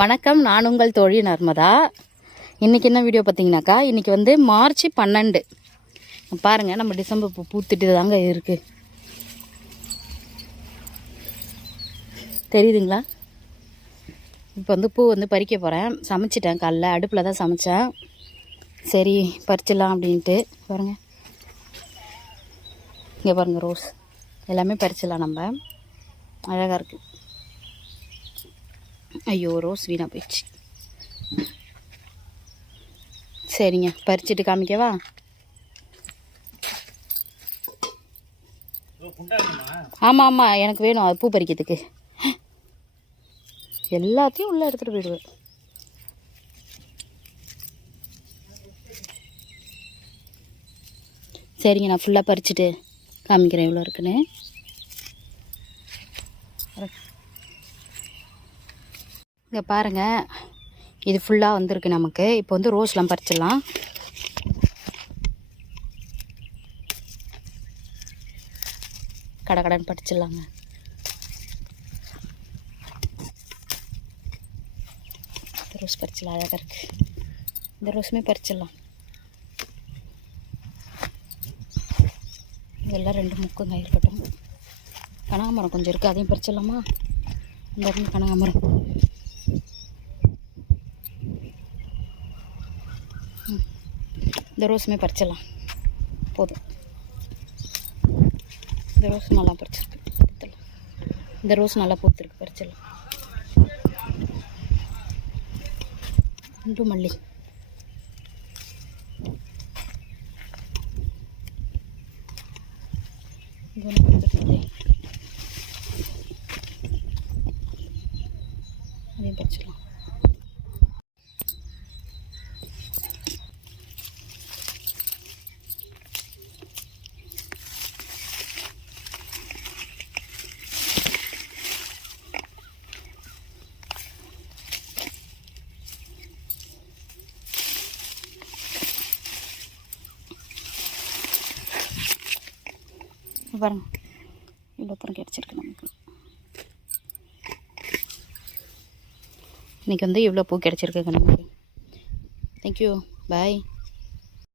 வணக்கம், நான் உங்கள் தோழி நர்மதா. இன்றைக்கி என்ன வீடியோ பார்த்தீங்கன்னாக்கா, இன்றைக்கி வந்து மார்ச் 12. பாருங்கள், நம்ம டிசம்பர் பூ பூத்துட்டு தாங்க இருக்குது. தெரியுதுங்களா? இப்போ வந்து பூ வந்து பறிக்க போகிறேன். சமைச்சிட்டேன், காலைல அடுப்பில் தான் சமைச்சேன். சரி பறிச்சிடலாம் அப்படின்ட்டு. பாருங்கள், இங்கே பாருங்கள், ரோஸ் எல்லாமே பறிச்சிடலாம். நம்ம அழகாக இருக்குது. ஐயோ, ரோஸ் வீணாக போயிடுச்சு. சரிங்க, பறிச்சுட்டு காமிக்கவா? ஆமாம் ஆமாம், எனக்கு வேணும் அது பூ பறிக்கிறதுக்கு. எல்லாத்தையும் உள்ளே எடுத்துகிட்டு போயிடுவேன். சரிங்க, நான் ஃபுல்லாக பறிச்சுட்டு காமிக்கிறேன் எவ்வளோ இருக்குன்னு. இங்கே பாருங்கள், இது ஃபுல்லாக வந்திருக்கு நமக்கு. இப்போ வந்து ரோஸ்லாம் பறிச்சிடலாம். கடன் பறிச்சிடலாங்க. இந்த ரோஸ் பறிச்சிடலாம், அழகாக இருக்குது. இந்த ரோஸுமே பறிச்சிடலாம். இதெல்லாம் 2 முக்குங்க இருக்கட்டும். கனகாமரம் கொஞ்சம் இருக்குது, அதையும் பறிச்சிடலாமா? இந்த இருந்து கனகாமரம். இந்த ரோஸுமே பறிச்சிடலாம், போதும். இந்த ரோஸ் நல்லா பறிச்சிருக்கு. இந்த ரோஸ் நல்லா பூத்துருக்கு, பறிச்சிடலாம். குண்டு மல்லி. அதையும் பறிச்சிடலாம். பாருங்க, இவ்வளோ தூரம் கிடச்சிருக்கு நமக்கு. இன்றைக்கி வந்து இவ்வளோ பூ கிடச்சிருக்கு நமக்கு. தேங்க்யூ, பாய்.